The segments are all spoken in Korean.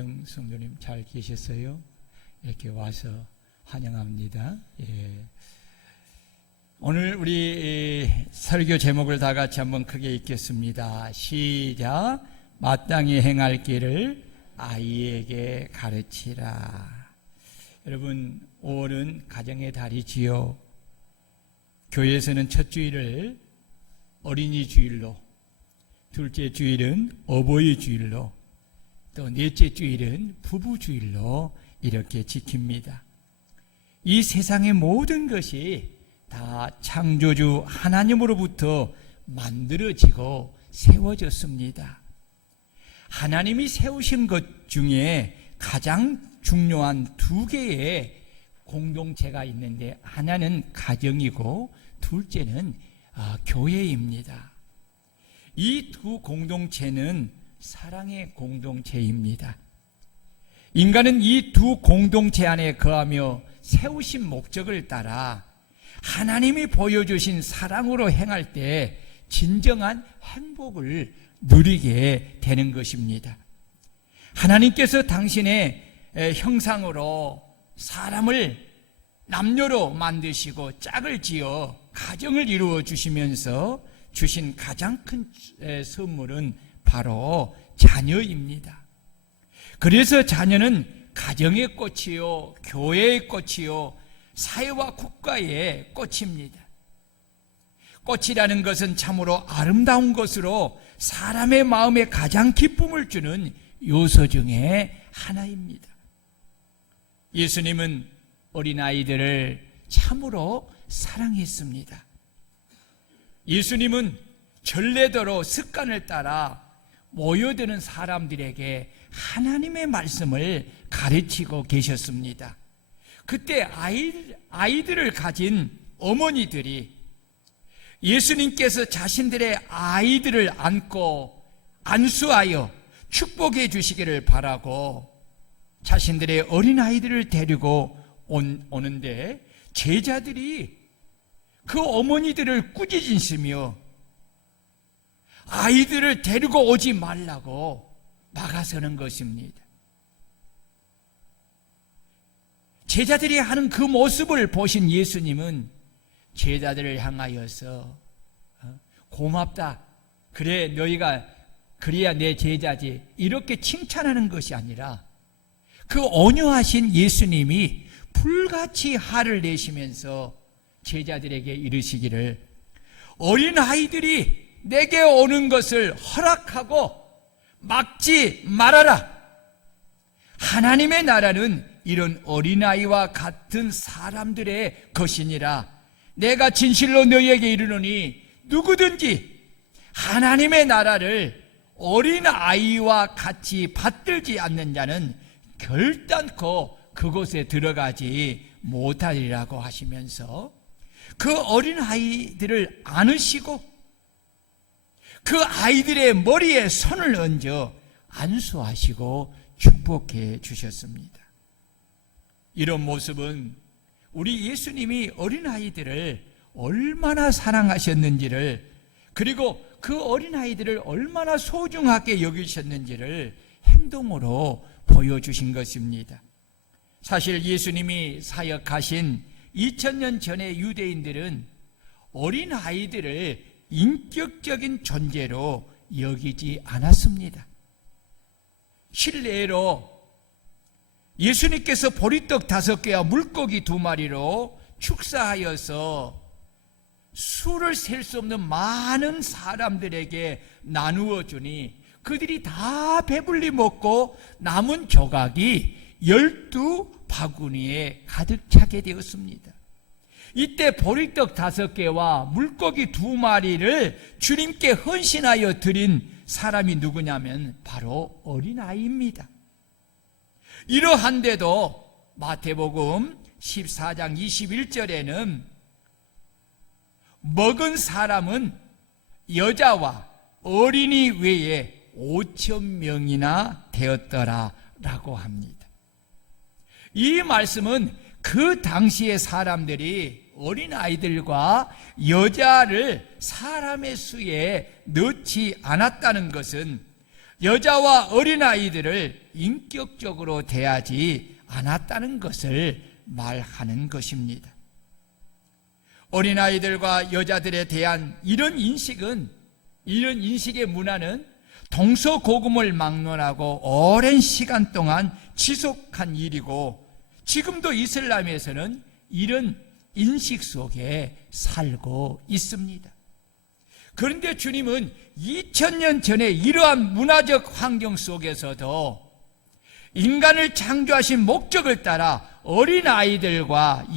김혜경 성도님 잘 계셨어요? 이렇게 와서 환영합니다. 예. 오늘 우리 설교 제목을 다 같이 한번 크게 읽겠습니다. 시작. 마땅히 행할 길을 아이에게 가르치라. 여러분, 5월은 가정의 달이지요. 교회에서는 첫 주일을 어린이 주일로, 둘째 주일은 어버이 주일로, 또 넷째 주일은 부부 주일로 이렇게 지킵니다. 이 세상의 모든 것이 다 창조주 하나님으로부터 만들어지고 세워졌습니다. 하나님이 세우신 것 중에 가장 중요한 두 개의 공동체가 있는데, 하나는 가정이고 둘째는 교회입니다. 이 두 공동체는 사랑의 공동체입니다. 인간은 이 두 공동체 안에 거하며 세우신 목적을 따라 하나님이 보여주신 사랑으로 행할 때 진정한 행복을 누리게 되는 것입니다. 하나님께서 당신의 형상으로 사람을 남녀로 만드시고 짝을 지어 가정을 이루어 주시면서 주신 가장 큰 선물은 바로 자녀입니다. 그래서 자녀는 가정의 꽃이요, 교회의 꽃이요, 사회와 국가의 꽃입니다. 꽃이라는 것은 참으로 아름다운 것으로 사람의 마음에 가장 기쁨을 주는 요소 중에 하나입니다. 예수님은 어린아이들을 참으로 사랑했습니다. 예수님은 전례대로 습관을 따라 모여드는 사람들에게 하나님의 말씀을 가르치고 계셨습니다. 그때 아이들을 가진 어머니들이 예수님께서 자신들의 아이들을 안고 안수하여 축복해 주시기를 바라고 자신들의 어린아이들을 데리고 오는데, 제자들이 그 어머니들을 꾸짖으시며 아이들을 데리고 오지 말라고 막아서는 것입니다. 제자들이 하는 그 모습을 보신 예수님은 제자들을 향하여서 고맙다, 그래 너희가 그래야 내 제자지, 이렇게 칭찬하는 것이 아니라 그 온유하신 예수님이 불같이 화를 내시면서 제자들에게 이르시기를, 어린아이들이 내게 오는 것을 허락하고 막지 말아라. 하나님의 나라는 이런 어린아이와 같은 사람들의 것이니라. 내가 진실로 너희에게 이르노니 누구든지 하나님의 나라를 어린아이와 같이 받들지 않는 자는 결단코 그곳에 들어가지 못하리라고 하시면서 그 어린아이들을 안으시고 그 아이들의 머리에 손을 얹어 안수하시고 축복해 주셨습니다. 이런 모습은 우리 예수님이 어린아이들을 얼마나 사랑하셨는지를, 그리고 그 어린아이들을 얼마나 소중하게 여기셨는지를 행동으로 보여주신 것입니다. 사실 예수님이 사역하신 2000년 전의 유대인들은 어린아이들을 인격적인 존재로 여기지 않았습니다. 실례로 예수님께서 보리떡 5개와 물고기 2마리로 축사하여서 수를 셀 수 없는 많은 사람들에게 나누어 주니 그들이 다 배불리 먹고 남은 조각이 12바구니에 가득 차게 되었습니다. 이때 보리떡 5개와 물고기 2마리를 주님께 헌신하여 드린 사람이 누구냐면 바로 어린아이입니다. 이러한데도 마태복음 14장 21절에는 먹은 사람은 여자와 어린이 외에 5,000명이나 되었더라 라고 합니다. 이 말씀은 그 당시의 사람들이 어린아이들과 여자를 사람의 수에 넣지 않았다는 것은 여자와 어린아이들을 인격적으로 대하지 않았다는 것을 말하는 것입니다. 어린아이들과 여자들에 대한 이런 인식의 문화는 동서고금을 막론하고 오랜 시간 동안 지속한 일이고, 지금도 이슬람에서는 이런 인식 속에 살고 있습니다. 그런데 주님은 2000년 전에 이러한 문화적 환경 속에서도 인간을 창조하신 목적을 따라 어린아이들과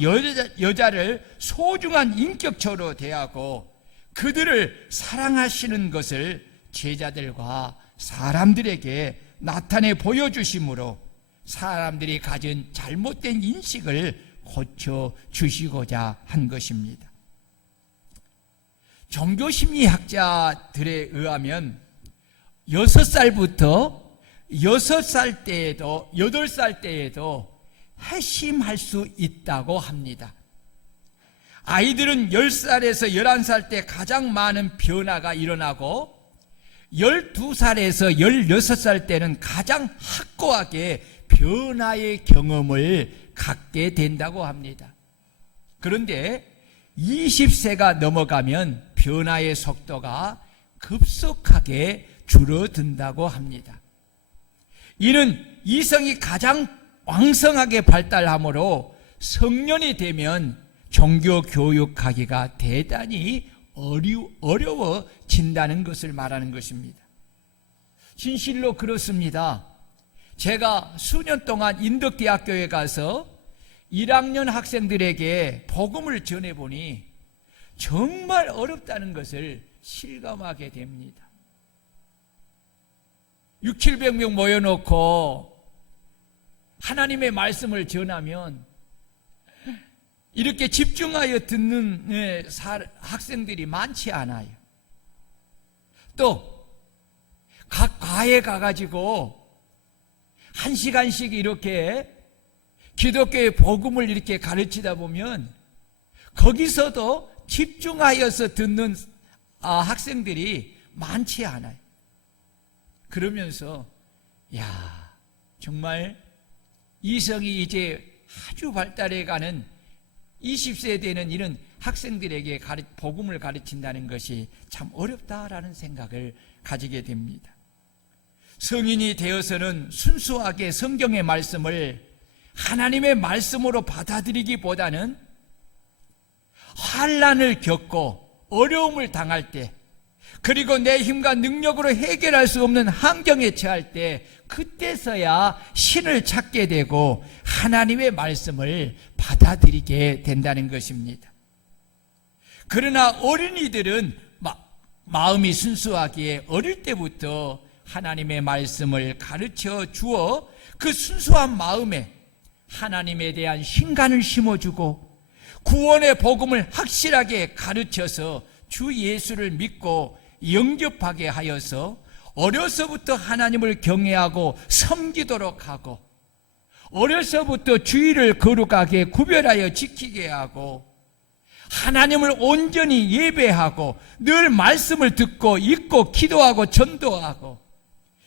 여자를 소중한 인격체로 대하고 그들을 사랑하시는 것을 제자들과 사람들에게 나타내 보여주심으로 사람들이 가진 잘못된 인식을 고쳐주시고자 한 것입니다. 종교심리학자들에 의하면 6살부터 8살 때에도 회심할 수 있다고 합니다. 아이들은 10살에서 11살 때 가장 많은 변화가 일어나고 12살에서 16살 때는 가장 확고하게 변화의 경험을 갖게 된다고 합니다. 그런데 20세가 넘어가면 변화의 속도가 급속하게 줄어든다고 합니다. 이는 이성이 가장 왕성하게 발달하므로 성년이 되면 종교 교육하기가 대단히 어려워진다는 것을 말하는 것입니다. 진실로 그렇습니다. 제가 수년 동안 인덕대학교에 가서 1학년 학생들에게 복음을 전해보니 정말 어렵다는 것을 실감하게 됩니다. 600-700명 모여놓고 하나님의 말씀을 전하면 이렇게 집중하여 듣는 학생들이 많지 않아요. 또 각 과에 가가지고 1시간씩 이렇게 기독교의 복음을 이렇게 가르치다 보면 거기서도 집중하여서 듣는 학생들이 많지 않아요. 그러면서 정말 이성이 이제 아주 발달해가는 20세 되는 이런 학생들에게 복음을 가르친다는 것이 참 어렵다라는 생각을 가지게 됩니다. 성인이 되어서는 순수하게 성경의 말씀을 하나님의 말씀으로 받아들이기보다는 환난을 겪고 어려움을 당할 때, 그리고 내 힘과 능력으로 해결할 수 없는 환경에 처할 때, 그때서야 신을 찾게 되고 하나님의 말씀을 받아들이게 된다는 것입니다. 그러나 어린이들은 마음이 순수하기에 어릴 때부터 하나님의 말씀을 가르쳐 주어 그 순수한 마음에 하나님에 대한 신간을 심어주고 구원의 복음을 확실하게 가르쳐서 주 예수를 믿고 영접하게 하여서 어려서부터 하나님을 경외하고 섬기도록 하고 어려서부터 주의를 거룩하게 구별하여 지키게 하고 하나님을 온전히 예배하고 늘 말씀을 듣고 읽고 기도하고 전도하고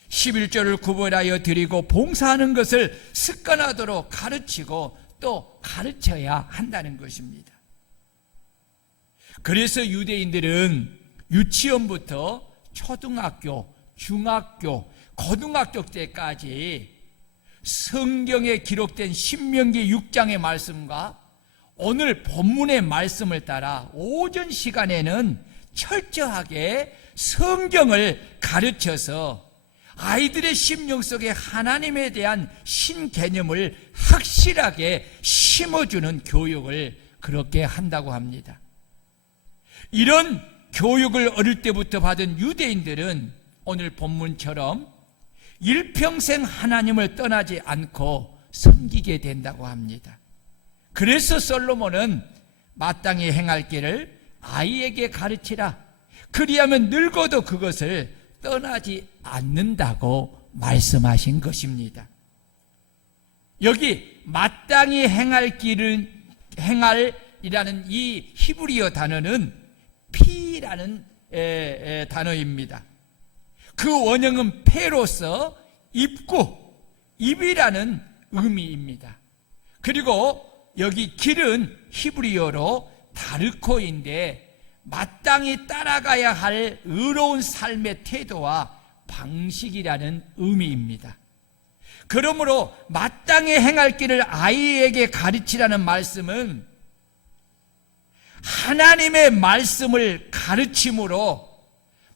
11조를 구별하여 드리고 봉사하는 것을 습관하도록 가르치고 또 가르쳐야 한다는 것입니다. 그래서 유대인들은 유치원부터 초등학교, 중학교, 고등학교 때까지 성경에 기록된 신명기 6장의 말씀과 오늘 본문의 말씀을 따라 오전 시간에는 철저하게 성경을 가르쳐서 아이들의 심령 속에 하나님에 대한 신개념을 확실하게 심어주는 교육을 그렇게 한다고 합니다. 이런 교육을 어릴 때부터 받은 유대인들은 오늘 본문처럼 일평생 하나님을 떠나지 않고 섬기게 된다고 합니다. 그래서 솔로몬은 마땅히 행할 길을 아이에게 가르치라. 그리하면 늙어도 그것을 떠나지 않는다고 말씀하신 것입니다. 여기 마땅히 행할 길은 행할이라는 이 히브리어 단어는 피라는 단어입니다. 그 원형은 폐로서 입구, 입이라는 의미입니다. 그리고 여기 길은 히브리어로 다르코인데 마땅히 따라가야 할 의로운 삶의 태도와 방식이라는 의미입니다. 그러므로 마땅히 행할 길을 아이에게 가르치라는 말씀은 하나님의 말씀을 가르침으로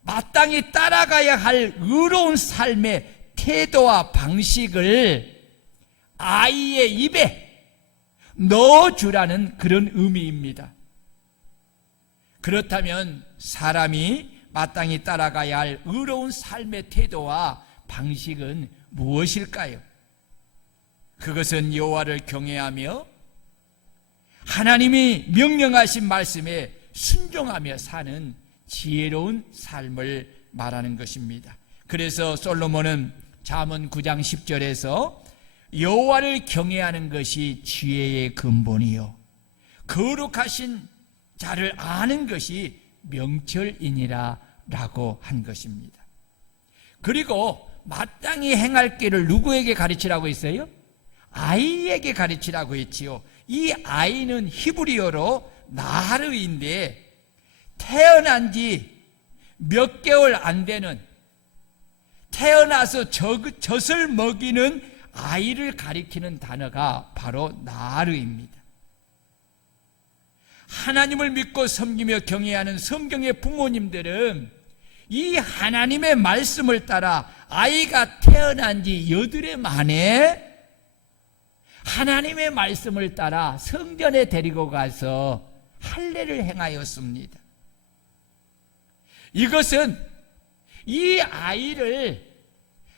마땅히 따라가야 할 의로운 삶의 태도와 방식을 아이의 입에 넣어주라는 그런 의미입니다. 그렇다면 사람이 마땅히 따라가야 할 의로운 삶의 태도와 방식은 무엇일까요? 그것은 여호와를 경외하며 하나님이 명령하신 말씀에 순종하며 사는 지혜로운 삶을 말하는 것입니다. 그래서 솔로몬은 잠언 9장 10절에서 여호와를 경외하는 것이 지혜의 근본이요 거룩하신 자를 아는 것이 명철이니라 라고 한 것입니다. 그리고 마땅히 행할 길을 누구에게 가르치라고 했어요? 아이에게 가르치라고 했지요. 이 아이는 히브리어로 나하르인데 태어난 지 몇 개월 안 되는, 태어나서 젖을 먹이는 아이를 가리키는 단어가 바로 나하르입니다. 하나님을 믿고 섬기며 경외하는 성경의 부모님들은 이 하나님의 말씀을 따라 아이가 태어난 지 8해 만에 하나님의 말씀을 따라 성전에 데리고 가서 할례를 행하였습니다. 이것은 이 아이를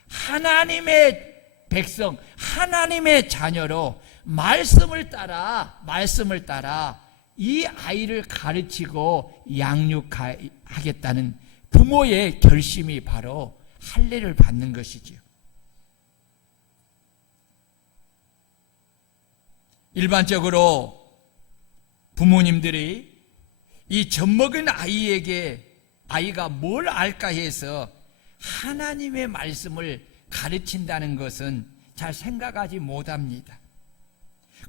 하나님의 백성, 하나님의 자녀로 말씀을 따라 이 아이를 가르치고 양육하겠다는 부모의 결심이 바로 할례를 받는 것이지요. 일반적으로 부모님들이 이 젖먹은 아이에게 아이가 뭘 알까 해서 하나님의 말씀을 가르친다는 것은 잘 생각하지 못합니다.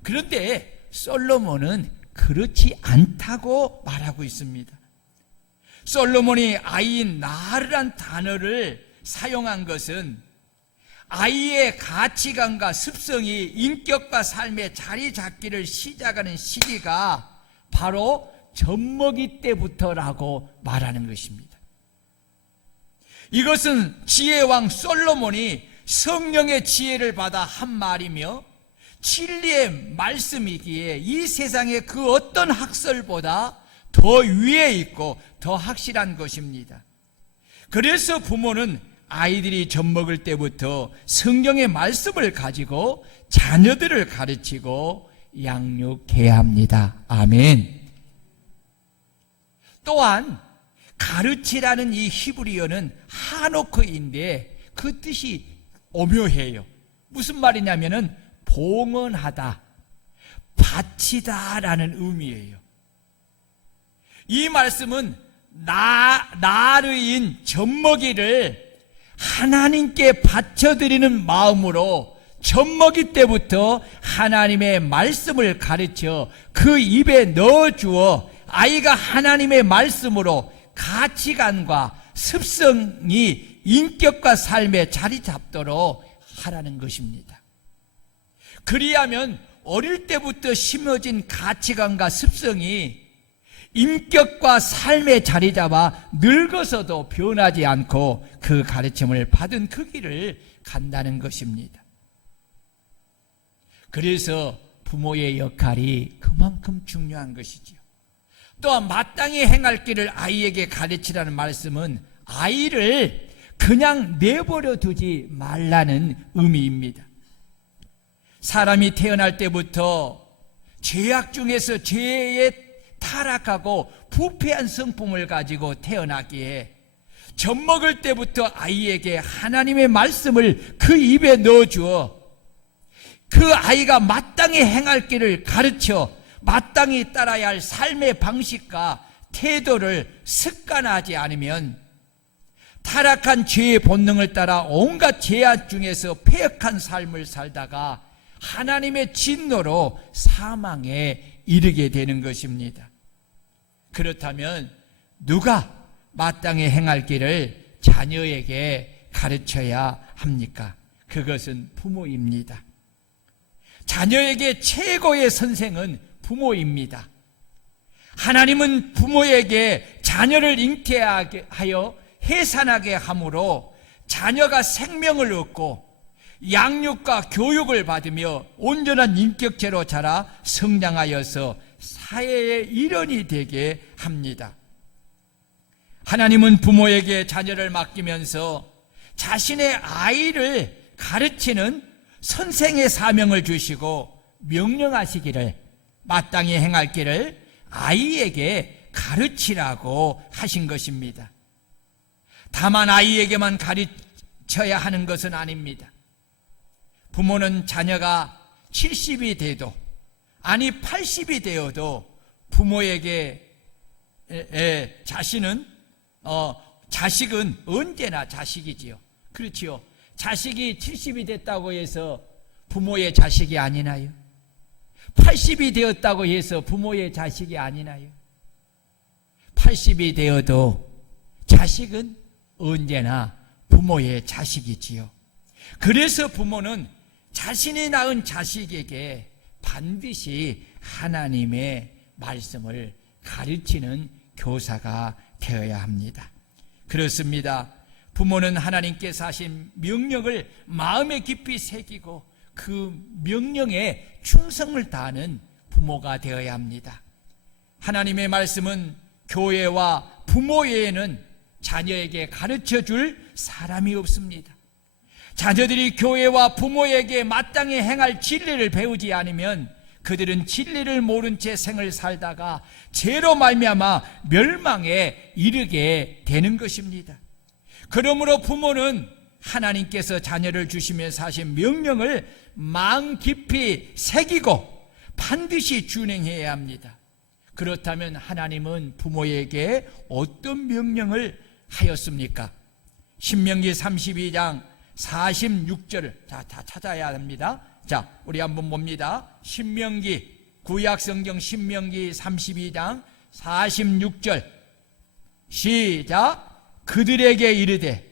그런데 솔로몬은 그렇지 않다고 말하고 있습니다. 솔로몬이 아이인 나하르란 단어를 사용한 것은 아이의 가치관과 습성이 인격과 삶에 자리 잡기를 시작하는 시기가 바로 젖먹이 때부터라고 말하는 것입니다. 이것은 지혜왕 솔로몬이 성령의 지혜를 받아 한 말이며 진리의 말씀이기에 이 세상의 그 어떤 학설보다 더 위에 있고 더 확실한 것입니다. 그래서 부모는 아이들이 젖먹을 때부터 성경의 말씀을 가지고 자녀들을 가르치고 양육해야 합니다. 아멘. 또한 가르치라는 이 히브리어는 하노크인데 그 뜻이 오묘해요. 무슨 말이냐면은 봉헌하다, 바치다라는 의미예요. 이 말씀은 나르인 젖먹이를 하나님께 바쳐드리는 마음으로 젖먹이 때부터 하나님의 말씀을 가르쳐 그 입에 넣어주어 아이가 하나님의 말씀으로 가치관과 습성이 인격과 삶에 자리 잡도록 하라는 것입니다. 그리하면 어릴 때부터 심어진 가치관과 습성이 인격과 삶에 자리 잡아 늙어서도 변하지 않고 그 가르침을 받은 그 길을 간다는 것입니다. 그래서 부모의 역할이 그만큼 중요한 것이지요. 또한 마땅히 행할 길을 아이에게 가르치라는 말씀은 아이를 그냥 내버려 두지 말라는 의미입니다. 사람이 태어날 때부터 죄악 중에서 죄에 타락하고 부패한 성품을 가지고 태어나기에 젖먹을 때부터 아이에게 하나님의 말씀을 그 입에 넣어주어 그 아이가 마땅히 행할 길을 가르쳐 마땅히 따라야 할 삶의 방식과 태도를 습관하지 않으면 타락한 죄의 본능을 따라 온갖 죄악 중에서 패역한 삶을 살다가 하나님의 진노로 사망에 이르게 되는 것입니다. 그렇다면 누가 마땅히 행할 길을 자녀에게 가르쳐야 합니까? 그것은 부모입니다. 자녀에게 최고의 선생은 부모입니다. 하나님은 부모에게 자녀를 잉태하여 해산하게 함으로 자녀가 생명을 얻고 양육과 교육을 받으며 온전한 인격체로 자라 성장하여서 사회의 일원이 되게 합니다. 하나님은 부모에게 자녀를 맡기면서 자신의 아이를 가르치는 선생의 사명을 주시고 명령하시기를, 마땅히 행할 길을 아이에게 가르치라고 하신 것입니다. 다만 아이에게만 가르쳐야 하는 것은 아닙니다. 부모는 자녀가 70이 돼도, 아니 80이 되어도 부모에게 자식은 언제나 자식이지요. 그렇지요. 자식이 70이 됐다고 해서 부모의 자식이 아니나요? 80이 되었다고 해서 부모의 자식이 아니나요? 80이 되어도 자식은 언제나 부모의 자식이지요. 그래서 부모는 자신이 낳은 자식에게 반드시 하나님의 말씀을 가르치는 교사가 되어야 합니다. 그렇습니다. 부모는 하나님께서 하신 명령을 마음에 깊이 새기고 그 명령에 충성을 다하는 부모가 되어야 합니다. 하나님의 말씀은 교회와 부모 외에는 자녀에게 가르쳐 줄 사람이 없습니다. 자녀들이 교회와 부모에게 마땅히 행할 진리를 배우지 않으면 그들은 진리를 모른 채 생을 살다가 죄로 말미암아 멸망에 이르게 되는 것입니다. 그러므로 부모는 하나님께서 자녀를 주시면서 하신 명령을 마음 깊이 새기고 반드시 준행해야 합니다. 그렇다면 하나님은 부모에게 어떤 명령을 하였습니까? 신명기 32장 46절을 다 찾아야 합니다. 자, 우리 한번 봅니다. 신명기, 구약성경 신명기 32장 46절 시작. 그들에게 이르되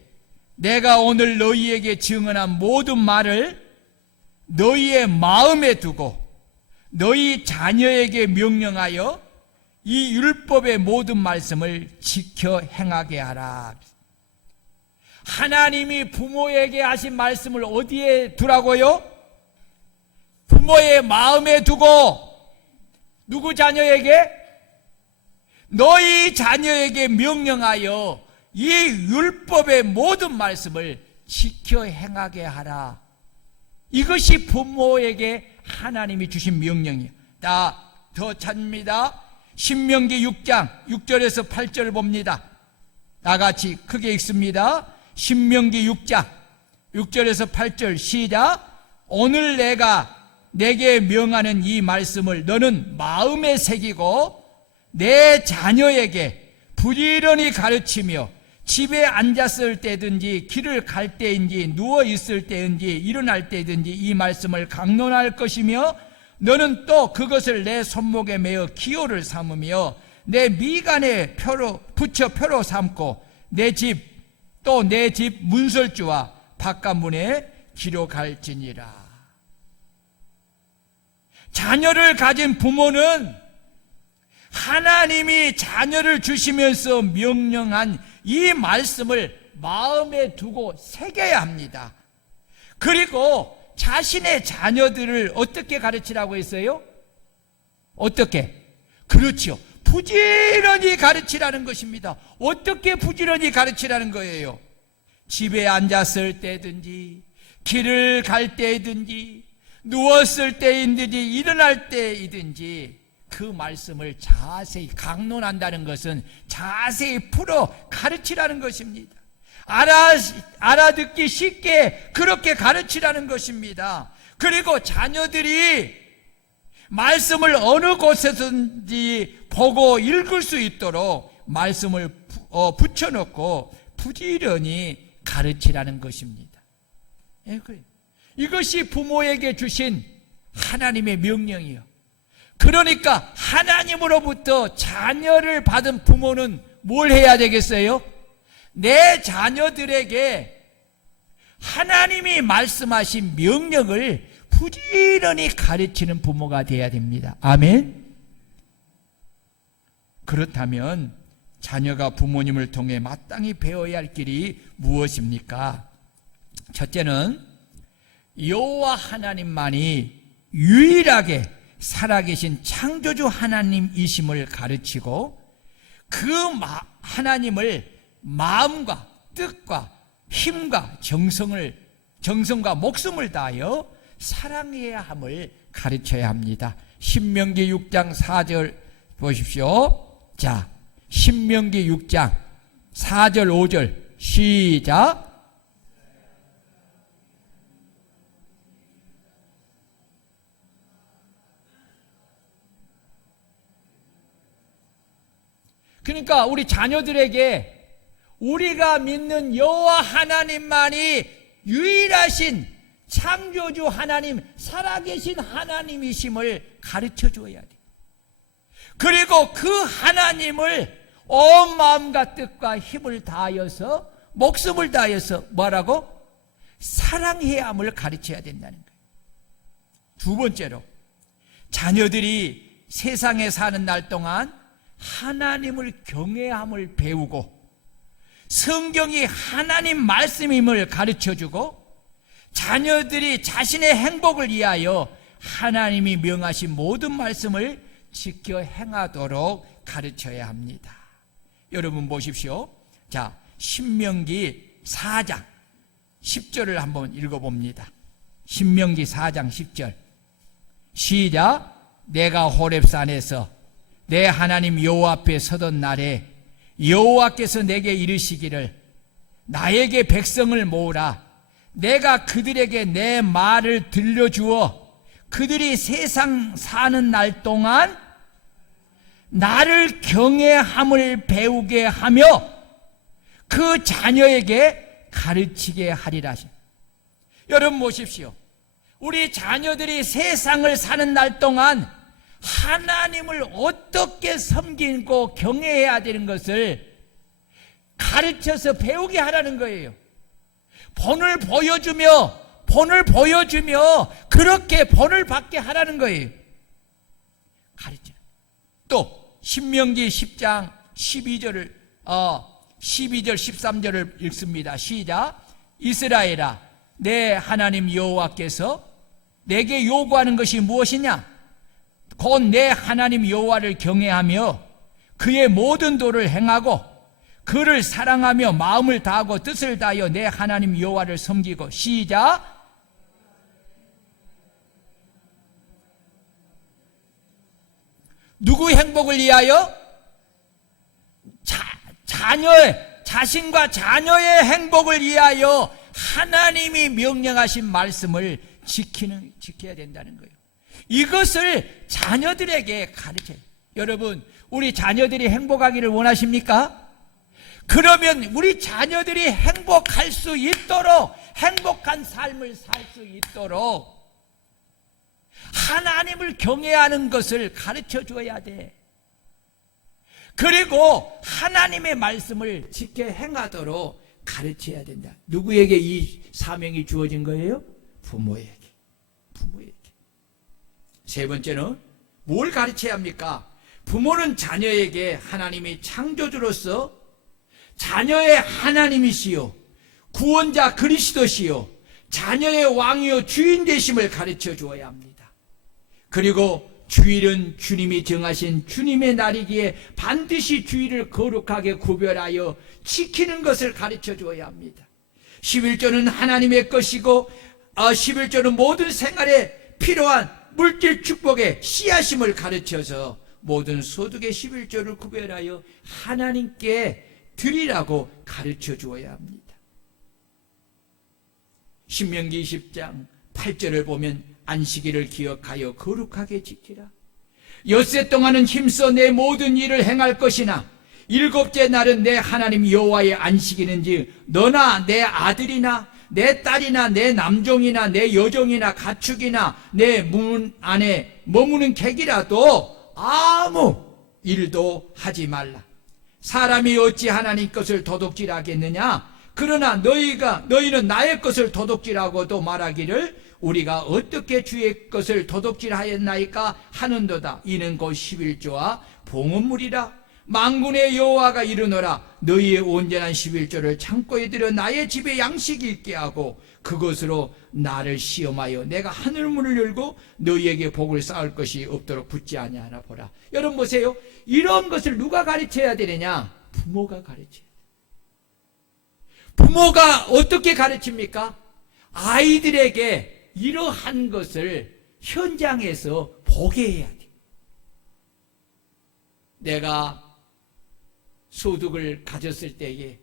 내가 오늘 너희에게 증언한 모든 말을 너희의 마음에 두고 너희 자녀에게 명령하여 이 율법의 모든 말씀을 지켜 행하게 하라. 하나님이 부모에게 하신 말씀을 어디에 두라고요? 부모의 마음에 두고 누구 자녀에게? 너희 자녀에게 명령하여 이 율법의 모든 말씀을 지켜 행하게 하라. 이것이 부모에게 하나님이 주신 명령이에요. 더 찾습니다. 신명기 6장 6절에서 8절 봅니다. 다 같이 크게 읽습니다. 신명기 6장 6절에서 8절 시작. 오늘 내가 내게 명하는 이 말씀을 너는 마음에 새기고 내 자녀에게 부지런히 가르치며 집에 앉았을 때든지 길을 갈 때인지 누워 있을 때인지 일어날 때든지 이 말씀을 강론할 것이며 너는 또 그것을 내 손목에 매어 기호를 삼으며 내 미간에 붙여 표로 삼고 내 집 또 내 집 문설주와 바깥문에 기록할지니라. 자녀를 가진 부모는 하나님이 자녀를 주시면서 명령한 이 말씀을 마음에 두고 새겨야 합니다. 그리고 자신의 자녀들을 어떻게 가르치라고 했어요? 어떻게? 그렇죠. 부지런히 가르치라는 것입니다. 어떻게 부지런히 가르치라는 거예요? 집에 앉았을 때든지 길을 갈 때든지 누웠을 때이든지 일어날 때이든지 그 말씀을 자세히 강론한다는 것은 자세히 풀어 가르치라는 것입니다. 알아듣기 쉽게 그렇게 가르치라는 것입니다. 그리고 자녀들이 말씀을 어느 곳에든지 보고 읽을 수 있도록 말씀을 붙여놓고 부지런히 가르치라는 것입니다. 예, 그래요. 이것이 부모에게 주신 하나님의 명령이요. 그러니까 하나님으로부터 자녀를 받은 부모는 뭘 해야 되겠어요? 내 자녀들에게 하나님이 말씀하신 명령을 부지런히 가르치는 부모가 되어야 됩니다. 아멘. 그렇다면 자녀가 부모님을 통해 마땅히 배워야 할 길이 무엇입니까? 첫째는 여호와 하나님만이 유일하게 살아계신 창조주 하나님이심을 가르치고 그 하나님을 마음과 뜻과 힘과 정성과 목숨을 다하여 사랑해야 함을 가르쳐야 합니다. 신명기 6장 4절 보십시오. 자, 신명기 6장 4절 5절 시작. 그러니까 우리 자녀들에게 우리가 믿는 여호와 하나님만이 유일하신 창조주 하나님, 살아계신 하나님이심을 가르쳐 줘야 돼. 그리고 그 하나님을 온 마음과 뜻과 힘을 다하여서, 목숨을 다하여서 뭐라고? 사랑해야 함을 가르쳐야 된다는 거예요. 두 번째로, 자녀들이 세상에 사는 날 동안 하나님을 경외함을 배우고 성경이 하나님 말씀임을 가르쳐주고 자녀들이 자신의 행복을 위하여 하나님이 명하신 모든 말씀을 지켜 행하도록 가르쳐야 합니다. 여러분 보십시오. 자, 신명기 4장 10절을 한번 읽어봅니다. 신명기 4장 10절 시작. 내가 호렙산에서 내 하나님 여호와 앞에 서던 날에 여호와께서 내게 이르시기를 나에게 백성을 모으라. 내가 그들에게 내 말을 들려주어 그들이 세상 사는 날 동안 나를 경외함을 배우게 하며 그 자녀에게 가르치게 하리라. 여러분 보십시오. 우리 자녀들이 세상을 사는 날 동안 하나님을 어떻게 섬기고 경외해야 되는 것을 가르쳐서 배우게 하라는 거예요. 본을 보여주며 그렇게 본을 받게 하라는 거예요. 가르쳐. 또 신명기 10장 12절 13절을 읽습니다. 시작. 이스라엘아, 내 하나님 여호와께서 내게 요구하는 것이 무엇이냐? 곧 내 하나님 여호와를 경외하며 그의 모든 도를 행하고 그를 사랑하며 마음을 다하고 뜻을 다하여 내 하나님 여호와를 섬기고. 시작. 누구의 행복을 위하여? 자신과 자녀의 행복을 위하여 하나님이 명령하신 말씀을 지켜야 된다는 거예요. 이것을 자녀들에게 가르쳐요. 여러분, 우리 자녀들이 행복하기를 원하십니까? 그러면 우리 자녀들이 행복할 수 있도록, 행복한 삶을 살 수 있도록 하나님을 경외하는 것을 가르쳐 줘야 돼. 그리고 하나님의 말씀을 지켜 행하도록 가르쳐야 된다. 누구에게 이 사명이 주어진 거예요? 부모에게. 세 번째는 뭘 가르쳐야 합니까? 부모는 자녀에게 하나님이 창조주로서 자녀의 하나님이시요 구원자 그리스도시요 자녀의 왕이요 주인 되심을 가르쳐 주어야 합니다. 그리고 주일은 주님이 정하신 주님의 날이기에 반드시 주일을 거룩하게 구별하여 지키는 것을 가르쳐 주어야 합니다. 11조는 하나님의 것이고 11조는 모든 생활에 필요한 물질 축복의 씨앗임을 가르쳐서 모든 소득의 11조를 구별하여 하나님께 드리라고 가르쳐 주어야 합니다. 신명기 20장 8절을 보면 안식일을 기억하여 거룩하게 지키라. 엿새 동안은 힘써 내 모든 일을 행할 것이나 일곱째 날은 내 하나님 여호와의 안식이는지 너나 내 아들이나 내 딸이나 내 남종이나 내 여종이나 가축이나 내 문 안에 머무는 객이라도 아무 일도 하지 말라. 사람이 어찌 하나님 것을 도둑질하겠느냐? 그러나 너희는 나의 것을 도둑질하고도 말하기를 우리가 어떻게 주의 것을 도둑질하였나이까 하는도다. 이는 곧 11조와 봉헌물이라. 만군의 여호와가 이르노라. 너희의 온전한 11조를 창고에 들여 나의 집에 양식이 있게 하고 그것으로 나를 시험하여 내가 하늘문을 열고 너희에게 복을 쌓을 것이 없도록 붙지 아니하나 보라. 여러분 보세요. 이런 것을 누가 가르쳐야 되느냐? 부모가 가르쳐야 돼요. 부모가 어떻게 가르칩니까? 아이들에게 이러한 것을 현장에서 보게 해야 돼요. 내가 소득을 가졌을 때에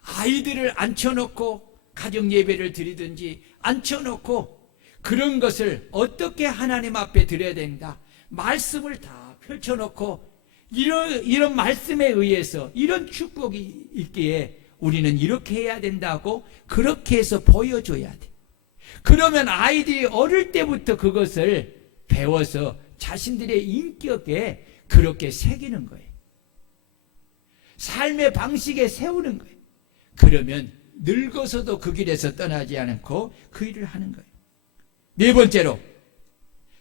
아이들을 앉혀놓고 가정 예배를 드리든지 앉혀놓고 그런 것을 어떻게 하나님 앞에 드려야 된다. 말씀을 다 펼쳐놓고 이런 말씀에 의해서 이런 축복이 있기에 우리는 이렇게 해야 된다고 그렇게 해서 보여줘야 돼. 그러면 아이들이 어릴 때부터 그것을 배워서 자신들의 인격에 그렇게 새기는 거예요. 삶의 방식에 세우는 거예요. 그러면 늙어서도 그 길에서 떠나지 않고 그 일을 하는 거예요. 네 번째로,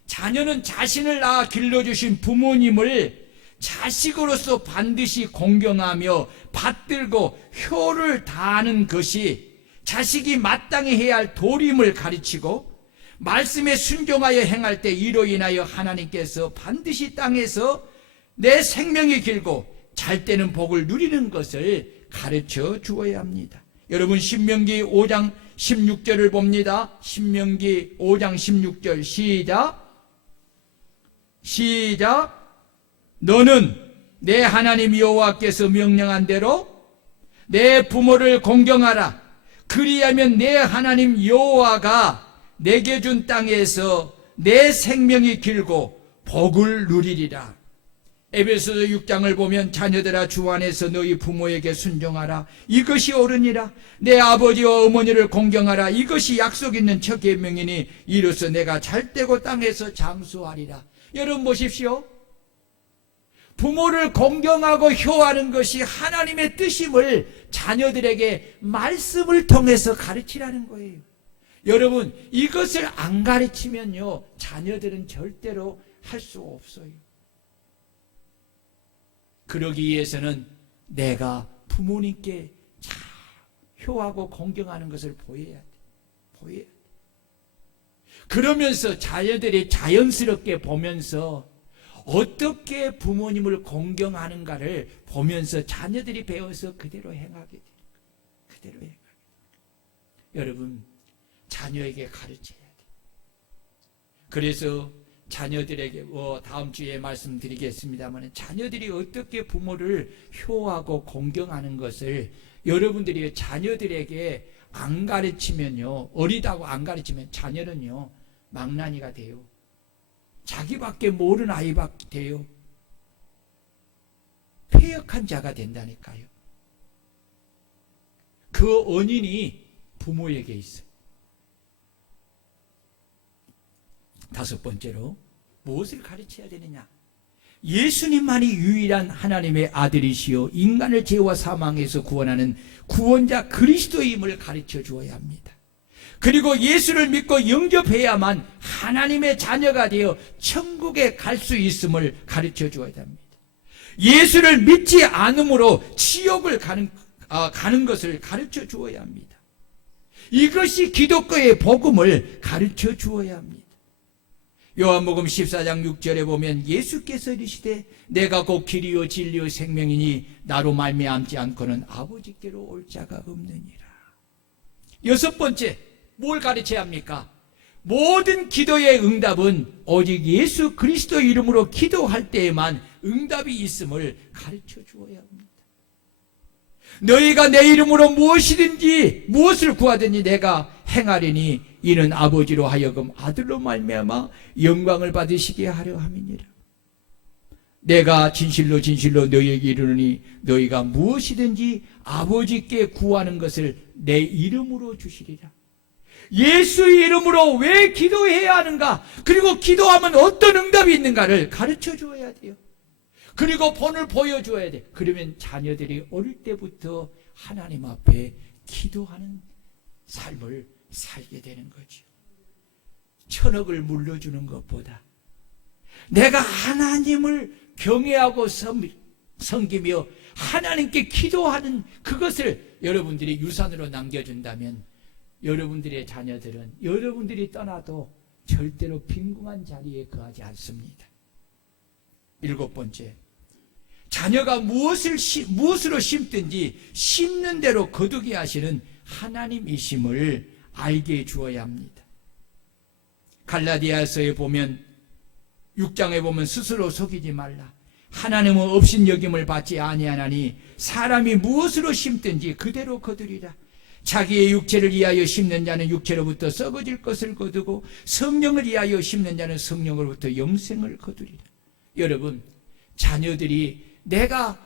자녀는 자신을 낳아 길러주신 부모님을 자식으로서 반드시 공경하며 받들고 효를 다하는 것이 자식이 마땅히 해야 할 도림을 가르치고 말씀에 순종하여 행할 때 이로 인하여 하나님께서 반드시 땅에서 내 생명이 길고 잘 되는 복을 누리는 것을 가르쳐 주어야 합니다. 여러분 신명기 5장 16절을 봅니다. 신명기 5장 16절 시작. 너는 내 하나님 여호와께서 명령한 대로 내 부모를 공경하라. 그리하면 내 하나님 여호와가 내게 준 땅에서 내 생명이 길고 복을 누리리라. 에베소서 6장을 보면 자녀들아 주 안에서 너희 부모에게 순종하라. 이것이 옳으니라. 내 아버지와 어머니를 공경하라. 이것이 약속 있는 첫 계명이니 이로써 내가 잘되고 땅에서 장수하리라. 여러분 보십시오. 부모를 공경하고 효하는 것이 하나님의 뜻임을 자녀들에게 말씀을 통해서 가르치라는 거예요. 여러분 이것을 안 가르치면요 자녀들은 절대로 할 수 없어요. 그러기 위해서는 내가 부모님께 잘 효하고 공경하는 것을 보여야 돼. 그러면서 자녀들이 자연스럽게 보면서 어떻게 부모님을 공경하는가를 보면서 자녀들이 배워서 그대로 행하게 돼요. 그대로 행하게 돼요. 여러분 자녀에게 가르쳐야 돼요. 그래서 자녀들에게 다음 주에 말씀드리겠습니다만 자녀들이 어떻게 부모를 효하고 공경하는 것을 여러분들이 자녀들에게 안 가르치면요 어리다고 안 가르치면 자녀는요 망나니가 돼요. 자기밖에 모르는 아이밖에 돼요. 패역한 자가 된다니까요. 그 원인이 부모에게 있어요. 다섯 번째로 무엇을 가르쳐야 되느냐? 예수님만이 유일한 하나님의 아들이시요 인간을 죄와 사망에서 구원하는 구원자 그리스도임을 가르쳐 주어야 합니다. 그리고 예수를 믿고 영접해야만 하나님의 자녀가 되어 천국에 갈 수 있음을 가르쳐 주어야 합니다. 예수를 믿지 않음으로 지옥을 가는 것을 가르쳐 주어야 합니다. 이것이 기독교의 복음을 가르쳐 주어야 합니다. 요한복음 14장 6절에 보면 예수께서 이르시되 내가 곧 길이요 진리요 생명이니 나로 말미암지 않고는 아버지께로 올 자가 없느니라. 여섯 번째 뭘 가르쳐야 합니까? 모든 기도의 응답은 오직 예수 그리스도 이름으로 기도할 때에만 응답이 있음을 가르쳐 주어야 합니다. 너희가 내 이름으로 무엇을 구하든지 내가 행하리니 이는 아버지로 하여금 아들로 말미암아 영광을 받으시게 하려 함이니라. 내가 진실로 진실로 너희에게 이르노니 너희가 무엇이든지 아버지께 구하는 것을 내 이름으로 주시리라. 예수의 이름으로 왜 기도해야 하는가, 그리고 기도하면 어떤 응답이 있는가를 가르쳐 줘야 돼요. 그리고 본을 보여줘야 돼. 그러면 자녀들이 어릴 때부터 하나님 앞에 기도하는 삶을 살게 되는 거죠. 천억을 물려주는 것보다 내가 하나님을 경외하고 섬기며 하나님께 기도하는 그것을 여러분들이 유산으로 남겨준다면 여러분들의 자녀들은 여러분들이 떠나도 절대로 빈궁한 자리에 거하지 않습니다. 7번째, 자녀가 무엇으로 심든지 심는 대로 거두게 하시는 하나님이심을 알게 주어야 합니다. 갈라디아서에 보면 6장에 보면 스스로 속이지 말라. 하나님은 업신여김을 받지 아니하나니 사람이 무엇으로 심든지 그대로 거두리라. 자기의 육체를 위하여 심는 자는 육체로부터 썩어질 것을 거두고 성령을 위하여 심는 자는 성령으로부터 영생을 거두리라. 여러분, 자녀들이 내가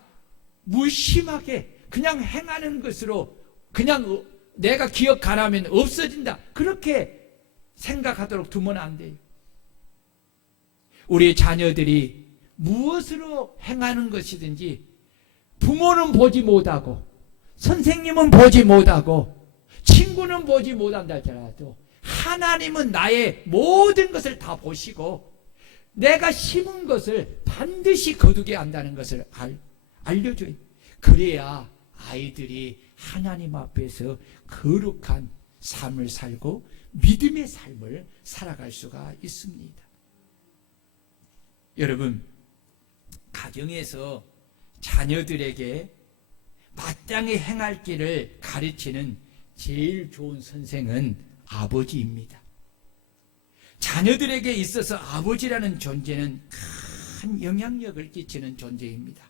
무심하게 그냥 행하는 것으로 그냥 내가 기억 안 하면 없어진다, 그렇게 생각하도록 두면 안 돼요. 우리 자녀들이 무엇으로 행하는 것이든지 부모는 보지 못하고 선생님은 보지 못하고 친구는 보지 못한다 할지라도 하나님은 나의 모든 것을 다 보시고 내가 심은 것을 반드시 거두게 한다는 것을 알려줘요. 그래야 아이들이 하나님 앞에서 거룩한 삶을 살고 믿음의 삶을 살아갈 수가 있습니다. 여러분, 가정에서 자녀들에게 마땅히 행할 길을 가르치는 제일 좋은 선생은 아버지입니다. 자녀들에게 있어서 아버지라는 존재는 큰 영향력을 끼치는 존재입니다.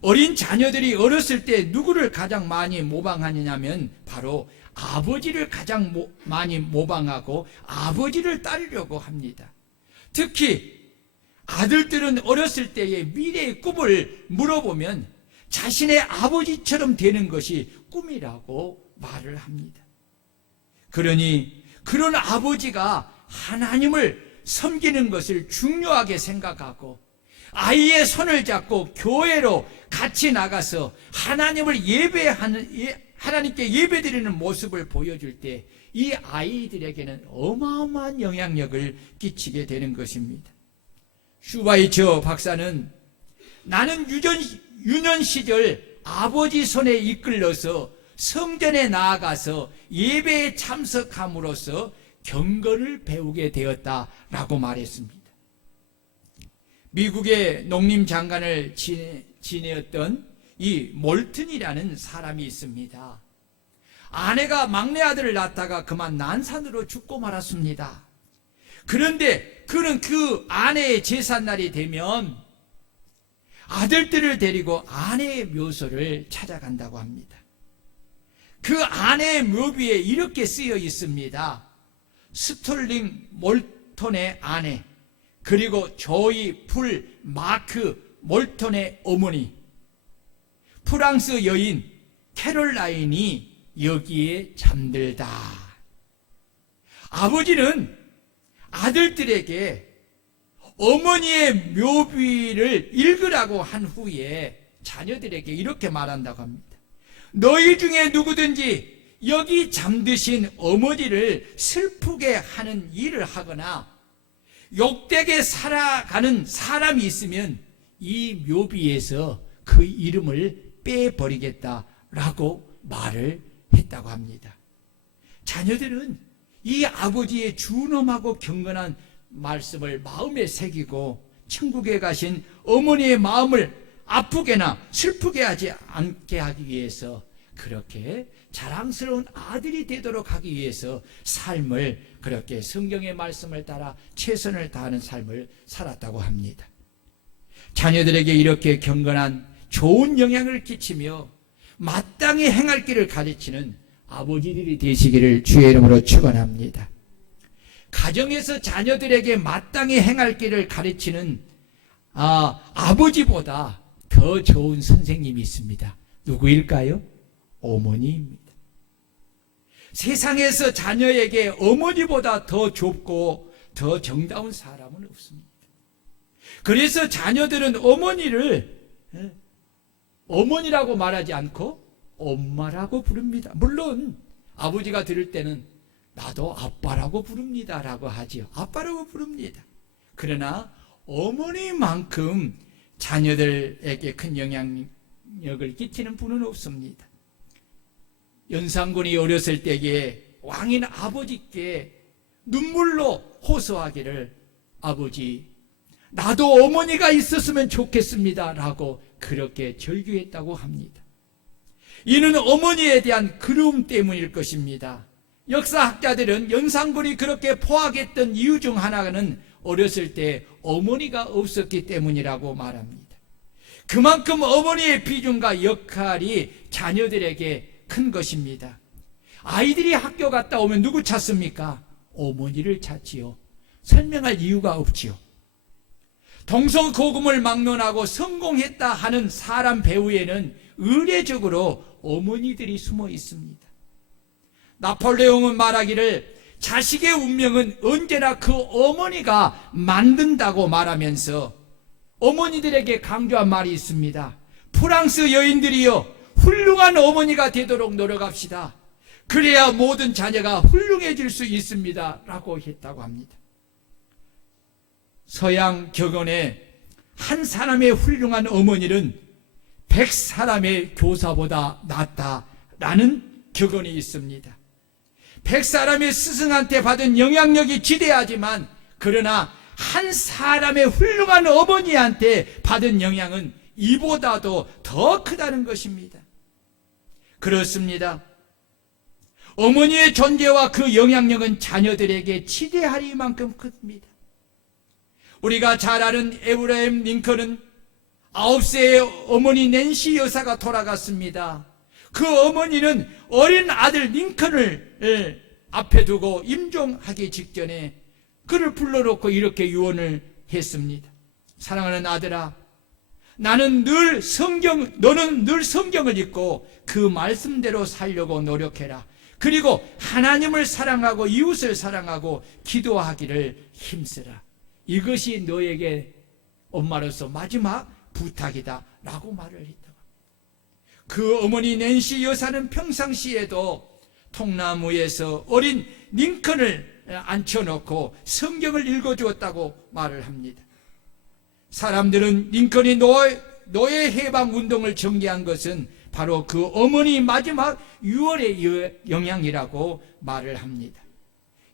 어린 자녀들이 어렸을 때 누구를 가장 많이 모방하느냐면 바로 아버지를 가장 많이 모방하고 아버지를 따르려고 합니다. 특히 아들들은 어렸을 때의 미래의 꿈을 물어보면 자신의 아버지처럼 되는 것이 꿈이라고 말을 합니다. 그러니 그런 아버지가 하나님을 섬기는 것을 중요하게 생각하고 아이의 손을 잡고 교회로 같이 나가서 하나님을 하나님께 예배드리는 모습을 보여줄 때 이 아이들에게는 어마어마한 영향력을 끼치게 되는 것입니다. 슈바이처 박사는 나는 유년 시절 아버지 손에 이끌려서 성전에 나아가서 예배에 참석함으로써 경건을 배우게 되었다라고 말했습니다. 미국의 농림장관을 지내었던 이 몰튼이라는 사람이 있습니다. 아내가 막내 아들을 낳다가 그만 난산으로 죽고 말았습니다. 그런데 그는 그 아내의 제삿날이 되면 아들들을 데리고 아내의 묘소를 찾아간다고 합니다. 그 아내의 묘비에 이렇게 쓰여 있습니다. 스톨링 몰턴의 아내, 그리고 조이 풀 마크 몰턴의 어머니, 프랑스 여인 캐롤라인이 여기에 잠들다. 아버지는 아들들에게 어머니의 묘비를 읽으라고 한 후에 자녀들에게 이렇게 말한다고 합니다. 너희 중에 누구든지 여기 잠드신 어머니를 슬프게 하는 일을 하거나 욕되게 살아가는 사람이 있으면 이 묘비에서 그 이름을 빼버리겠다라고 말을 했다고 합니다. 자녀들은 이 아버지의 준엄하고 경건한 말씀을 마음에 새기고 천국에 가신 어머니의 마음을 아프게나 슬프게 하지 않게 하기 위해서 그렇게 자랑스러운 아들이 되도록 하기 위해서 삶을 그렇게 성경의 말씀을 따라 최선을 다하는 삶을 살았다고 합니다. 자녀들에게 이렇게 경건한 좋은 영향을 끼치며 마땅히 행할 길을 가르치는 아버지들이 되시기를 주의 이름으로 축원합니다. 가정에서 자녀들에게 마땅히 행할 길을 가르치는 아버지보다 더 좋은 선생님이 있습니다. 누구일까요? 어머니입니다. 세상에서 자녀에게 어머니보다 더 좁고 더 정다운 사람은 없습니다. 그래서 자녀들은 어머니를 어머니라고 말하지 않고 엄마라고 부릅니다. 물론 아버지가 들을 때는 나도 아빠라고 부릅니다 라고 하지요. 아빠라고 부릅니다. 그러나 어머니만큼 자녀들에게 큰 영향력을 끼치는 분은 없습니다. 연산군이 어렸을 때에 왕인 아버지께 눈물로 호소하기를, 아버지, 나도 어머니가 있었으면 좋겠습니다 라고 그렇게 절규했다고 합니다. 이는 어머니에 대한 그리움 때문일 것입니다. 역사학자들은 연산군이 그렇게 포악했던 이유 중 하나는 어렸을 때 어머니가 없었기 때문이라고 말합니다. 그만큼 어머니의 비중과 역할이 자녀들에게 큰 것입니다. 아이들이 학교 갔다 오면 누구 찾습니까? 어머니를 찾지요. 설명할 이유가 없지요. 동서고금을 막론하고 성공했다 하는 사람 배후에는 의례적으로 어머니들이 숨어 있습니다. 나폴레옹은 말하기를 자식의 운명은 언제나 그 어머니가 만든다고 말하면서 어머니들에게 강조한 말이 있습니다. 프랑스 여인들이여, 훌륭한 어머니가 되도록 노력합시다. 그래야 모든 자녀가 훌륭해질 수 있습니다 라고 했다고 합니다. 서양 격언에 한 사람의 훌륭한 어머니는 100사람의 교사보다 낫다라는 격언이 있습니다. 100사람의 스승한테 받은 영향력이 지대하지만, 그러나 한 사람의 훌륭한 어머니한테 받은 영향은 이보다도 더 크다는 것입니다. 그렇습니다. 어머니의 존재와 그 영향력은 자녀들에게 지대하리만큼 큽니다. 우리가 잘 아는 에브라임 링컨은 9세의 어머니 낸시 여사가 돌아갔습니다. 그 어머니는 어린 아들 링컨을 앞에 두고 임종하기 직전에 그를 불러놓고 이렇게 유언을 했습니다. 사랑하는 아들아, 너는 늘 성경을 읽고 그 말씀대로 살려고 노력해라. 그리고 하나님을 사랑하고 이웃을 사랑하고 기도하기를 힘쓰라. 이것이 너에게 엄마로서 마지막 부탁이다 라고 말을 했다고. 그 어머니 낸시 여사는 평상시에도 통나무에서 어린 링컨을 앉혀놓고 성경을 읽어주었다고 말을 합니다. 사람들은 링컨이 노예 해방 운동을 전개한 것은 바로 그 어머니 마지막 유언의 영향이라고 말을 합니다.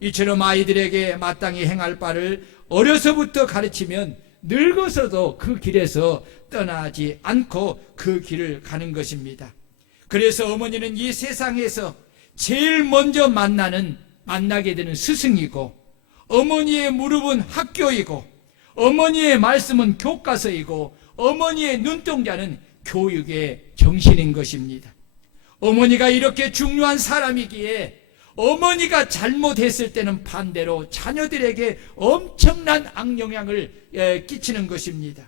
이처럼 아이들에게 마땅히 행할 바를 어려서부터 가르치면 늙어서도 그 길에서 떠나지 않고 그 길을 가는 것입니다. 그래서 어머니는 이 세상에서 제일 먼저 만나게 되는 스승이고, 어머니의 무릎은 학교이고, 어머니의 말씀은 교과서이고, 어머니의 눈동자는 교육의 정신인 것입니다. 어머니가 이렇게 중요한 사람이기에 어머니가 잘못했을 때는 반대로 자녀들에게 엄청난 악영향을 끼치는 것입니다.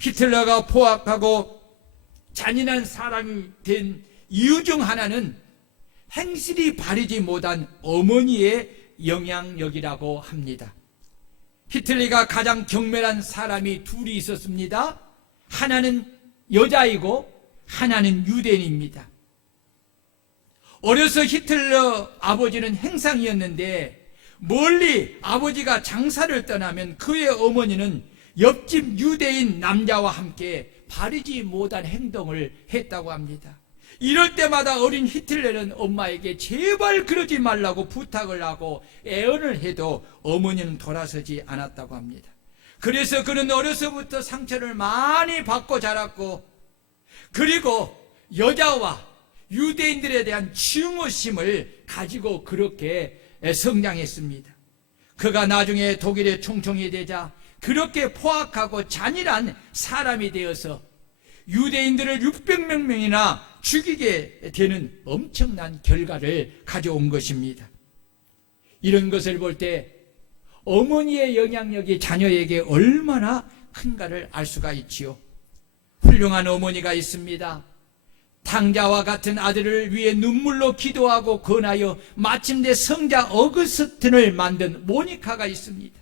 히틀러가 포악하고 잔인한 사람이 된 이유 중 하나는 행실이 바르지 못한 어머니의 영향력이라고 합니다. 히틀러가 가장 경멸한 사람이 둘이 있었습니다. 하나는 여자이고 하나는 유대인입니다. 어려서 히틀러 아버지는 행상이었는데, 멀리 아버지가 장사를 떠나면 그의 어머니는 옆집 유대인 남자와 함께 바르지 못한 행동을 했다고 합니다. 이럴 때마다 어린 히틀러는 엄마에게 제발 그러지 말라고 부탁을 하고 애언을 해도 어머니는 돌아서지 않았다고 합니다. 그래서 그는 어려서부터 상처를 많이 받고 자랐고, 그리고 여자와 유대인들에 대한 증오심을 가지고 그렇게 성장했습니다. 그가 나중에 독일의 총총이 되자 그렇게 포악하고 잔인한 사람이 되어서 유대인들을 600명 명이나 죽이게 되는 엄청난 결과를 가져온 것입니다. 이런 것을 볼 때 어머니의 영향력이 자녀에게 얼마나 큰가를 알 수가 있지요. 훌륭한 어머니가 있습니다. 탕자와 같은 아들을 위해 눈물로 기도하고 권하여 마침내 성자 어거스틴을 만든 모니카가 있습니다.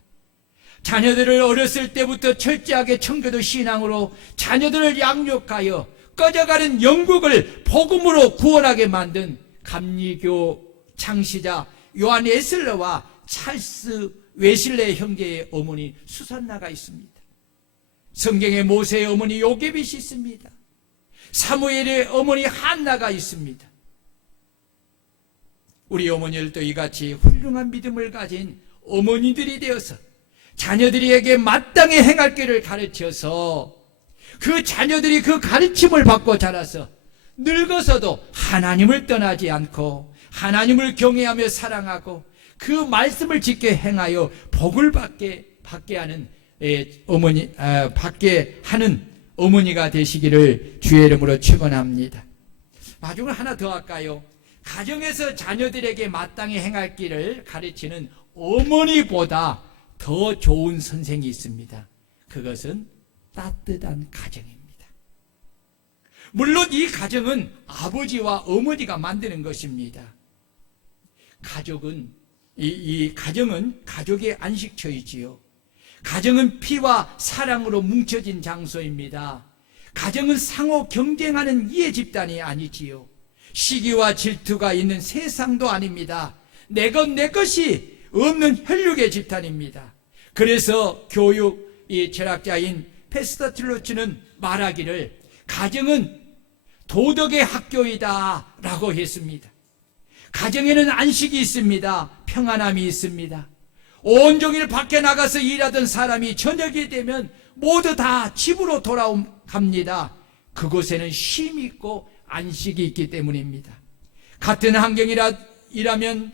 자녀들을 어렸을 때부터 철저하게 청교도 신앙으로 자녀들을 양육하여 꺼져가는 영국을 복음으로 구원하게 만든 감리교 창시자 요한 웨슬러와 찰스 웨슬레 형제의 어머니 수산나가 있습니다. 성경에 모세의 어머니 요게벳이 있습니다. 사무엘의 어머니 한나가 있습니다. 우리 어머니들도 이같이 훌륭한 믿음을 가진 어머니들이 되어서 자녀들에게 마땅히 행할 길을 가르쳐서 그 자녀들이 그 가르침을 받고 자라서 늙어서도 하나님을 떠나지 않고 하나님을 경외하며 사랑하고 그 말씀을 지켜 행하여 복을 받게 하는 어머니가 되시기를 주의 이름으로 축원합니다. 마지막으로 하나 더 할까요? 가정에서 자녀들에게 마땅히 행할 길을 가르치는 어머니보다 더 좋은 선생이 있습니다. 그것은 따뜻한 가정입니다. 물론 이 가정은 아버지와 어머니가 만드는 것입니다. 가족은 이 가정은 가족의 안식처이지요. 가정은 피와 사랑으로 뭉쳐진 장소입니다. 가정은 상호 경쟁하는 이해 집단이 아니지요. 시기와 질투가 있는 세상도 아닙니다. 내 것이 없는 혈육의 집단입니다. 그래서 이 철학자인 페스터틸로츠는 말하기를 가정은 도덕의 학교이다 라고 했습니다. 가정에는 안식이 있습니다. 평안함이 있습니다. 온종일 밖에 나가서 일하던 사람이 저녁이 되면 모두 다 집으로 돌아갑니다. 그곳에는 쉼이 있고 안식이 있기 때문입니다. 같은 환경이라면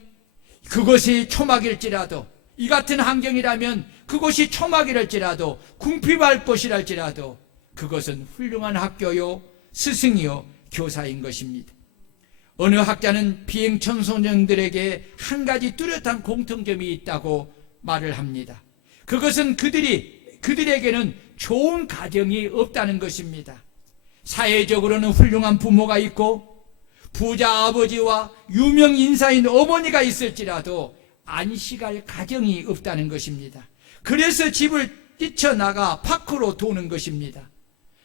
그것이 초막일지라도, 이 같은 환경이라면 그것이 초막이랄지라도, 궁핍할 것이랄지라도 그것은 훌륭한 학교요 스승이요 교사인 것입니다. 어느 학자는 비행 청소년들에게 한 가지 뚜렷한 공통점이 있다고 말을 합니다. 그것은 그들에게는 좋은 가정이 없다는 것입니다. 사회적으로는 훌륭한 부모가 있고 부자 아버지와 유명 인사인 어머니가 있을지라도 안식할 가정이 없다는 것입니다. 그래서 집을 뛰쳐나가 밖으로 도는 것입니다.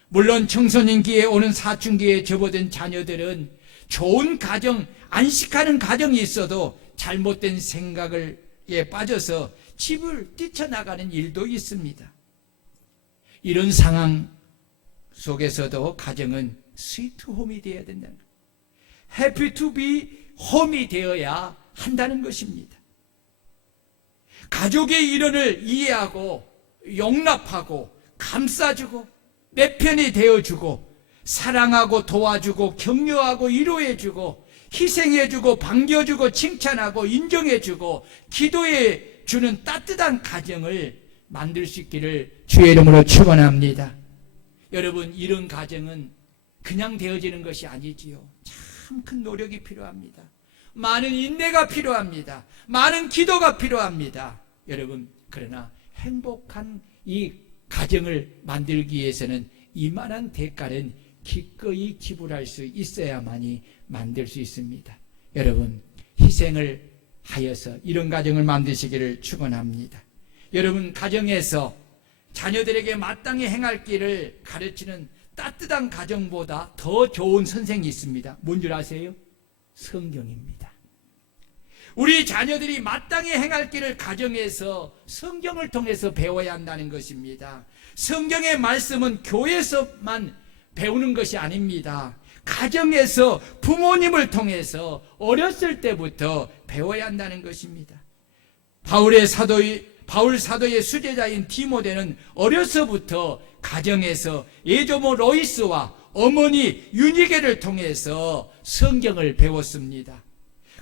물론 청소년기에 오는 사춘기에 접어든 자녀들은 좋은 가정, 안식하는 가정이 있어도 잘못된 생각에 빠져서 집을 뛰쳐나가는 일도 있습니다. 이런 상황 속에서도 가정은 스위트 홈이 되어야 된다는 거예요. 해피 투 비 홈이 되어야 한다는 것입니다. 가족의 일원을 이해하고 용납하고 감싸주고 내 편이 되어주고 사랑하고 도와주고 격려하고 위로해주고 희생해주고 반겨주고 칭찬하고 인정해주고 기도해주는 따뜻한 가정을 만들 수 있기를 주의 이름으로 축원합니다. 여러분, 이런 가정은 그냥 되어지는 것이 아니지요. 참 큰 노력이 필요합니다. 많은 인내가 필요합니다. 많은 기도가 필요합니다. 여러분, 그러나 행복한 이 가정을 만들기 위해서는 이만한 대가는 기꺼이 지불할 수 있어야만이 만들 수 있습니다. 여러분, 희생을 하여서 이런 가정을 만드시기를 축원합니다. 여러분, 가정에서 자녀들에게 마땅히 행할 길을 가르치는 따뜻한 가정보다 더 좋은 선생이 있습니다. 뭔 줄 아세요? 성경입니다. 우리 자녀들이 마땅히 행할 길을 가정에서 성경을 통해서 배워야 한다는 것입니다. 성경의 말씀은 교회에서만 배우는 것이 아닙니다. 가정에서 부모님을 통해서 어렸을 때부터 배워야 한다는 것입니다. 바울 사도의 수제자인 디모데는 어려서부터 가정에서 예조모 로이스와 어머니 유니게를 통해서 성경을 배웠습니다.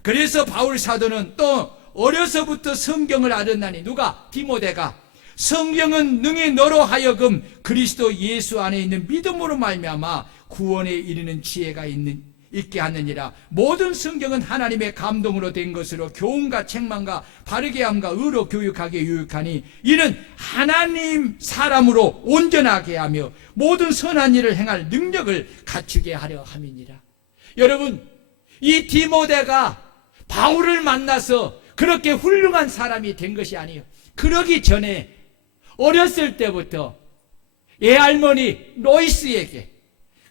그래서 바울 사도는 또 어려서부터 성경을 알았나니, 누가? 디모데가. 성경은 능히 너로 하여금 그리스도 예수 안에 있는 믿음으로 말미암아 구원에 이르는 지혜가 있는 있게 하느니라. 모든 성경은 하나님의 감동으로 된 것으로 교훈과 책망과 바르게 함과 의로 교육하게 유익하니 이는 하나님 사람으로 온전하게 하며 모든 선한 일을 행할 능력을 갖추게 하려 함이니라. 여러분, 이 디모데가 바울을 만나서 그렇게 훌륭한 사람이 된 것이 아니에요. 그러기 전에 어렸을 때부터 애할머니 로이스에게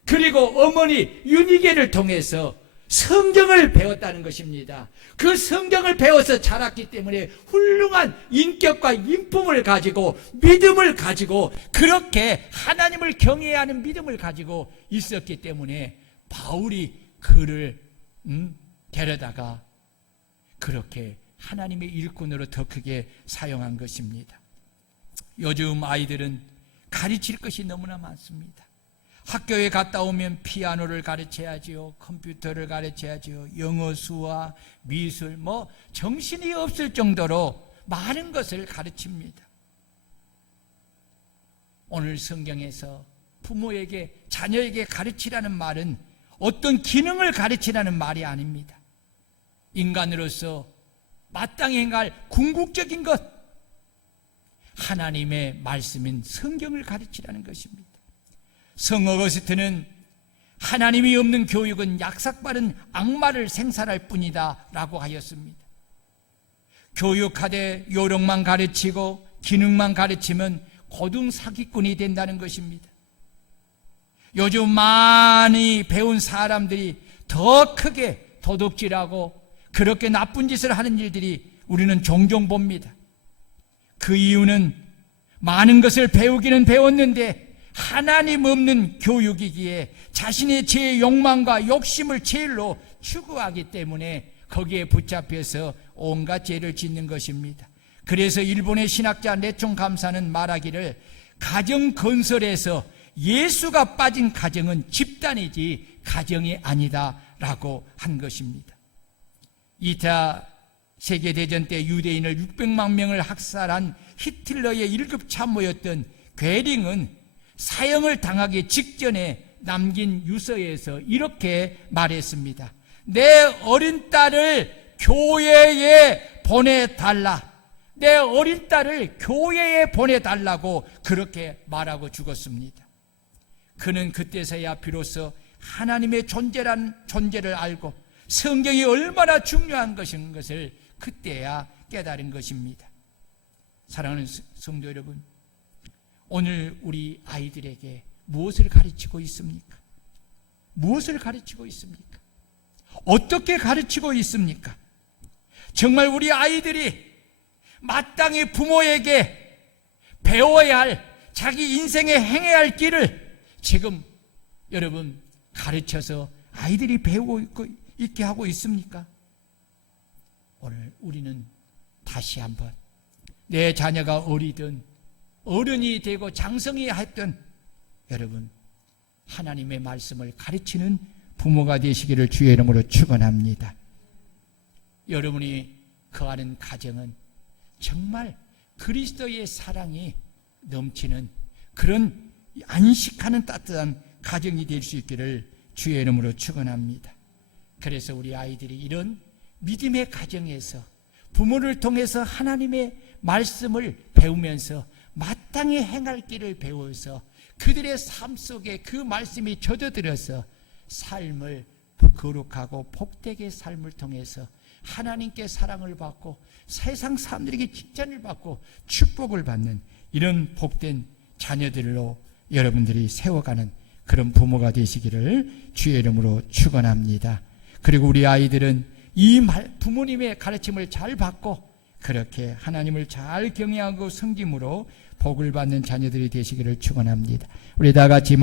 그리고 어머니 유니게를 통해서 성경을 배웠다는 것입니다. 그 성경을 배워서 자랐기 때문에 훌륭한 인격과 인품을 가지고 믿음을 가지고 그렇게 하나님을 경외해야 하는 믿음을 가지고 있었기 때문에 바울이 그를 데려다가 그렇게 하나님의 일꾼으로 더 크게 사용한 것입니다. 요즘 아이들은 가르칠 것이 너무나 많습니다. 학교에 갔다 오면 피아노를 가르쳐야지요, 컴퓨터를 가르쳐야지요, 영어, 수학, 미술, 정신이 없을 정도로 많은 것을 가르칩니다. 오늘 성경에서 부모에게, 자녀에게 가르치라는 말은 어떤 기능을 가르치라는 말이 아닙니다. 인간으로서 마땅히 행할 궁극적인 것, 하나님의 말씀인 성경을 가르치라는 것입니다. 성 어거스틴은 하나님이 없는 교육은 약삭빠른 악마를 생산할 뿐이다 라고 하였습니다. 교육하되 요령만 가르치고 기능만 가르치면 고등 사기꾼이 된다는 것입니다. 요즘 많이 배운 사람들이 더 크게 도둑질하고 그렇게 나쁜 짓을 하는 일들이 우리는 종종 봅니다. 그 이유는 많은 것을 배우기는 배웠는데 하나님 없는 교육이기에 자신의 죄의 욕망과 욕심을 제일로 추구하기 때문에 거기에 붙잡혀서 온갖 죄를 짓는 것입니다. 그래서 일본의 신학자 내총 감사는 말하기를 가정 건설에서 예수가 빠진 가정은 집단이지 가정이 아니다 라고 한 것입니다. 2차 세계대전 때 유대인을 600만 명을 학살한 히틀러의 1급 참모였던 괴링은 사형을 당하기 직전에 남긴 유서에서 이렇게 말했습니다. 내 어린 딸을 교회에 보내달라. 내 어린 딸을 교회에 보내달라고 그렇게 말하고 죽었습니다. 그는 그때서야 비로소 하나님의 존재를 알고 성경이 얼마나 중요한 것인 것을 그때야 깨달은 것입니다. 사랑하는 성도 여러분, 오늘 우리 아이들에게 무엇을 가르치고 있습니까? 무엇을 가르치고 있습니까? 어떻게 가르치고 있습니까? 정말 우리 아이들이 마땅히 부모에게 배워야 할 자기 인생에 행해야 할 길을 지금 여러분 가르쳐서 아이들이 배우고 있게 하고 있습니까? 오늘 우리는 다시 한번 내 자녀가 어리든 어른이 되고 장성이 했던 여러분 하나님의 말씀을 가르치는 부모가 되시기를 주의 이름으로 축원합니다. 여러분이 거하는 가정은 정말 그리스도의 사랑이 넘치는 그런 안식하는 따뜻한 가정이 될 수 있기를 주의 이름으로 축원합니다. 그래서 우리 아이들이 이런 믿음의 가정에서 부모를 통해서 하나님의 말씀을 배우면서 마땅히 행할 길을 배워서 그들의 삶 속에 그 말씀이 젖어들어서 삶을 거룩하고 복되게 삶을 통해서 하나님께 사랑을 받고 세상 사람들에게 칭찬을 받고 축복을 받는 이런 복된 자녀들로 여러분들이 세워가는 그런 부모가 되시기를 주의 이름으로 축원합니다. 그리고 우리 아이들은 이 부모님의 가르침을 잘 받고 그렇게 하나님을 잘 경외하고 섬김으로 복을 받는 자녀들이 되시기를 축원합니다. 우리 다 같이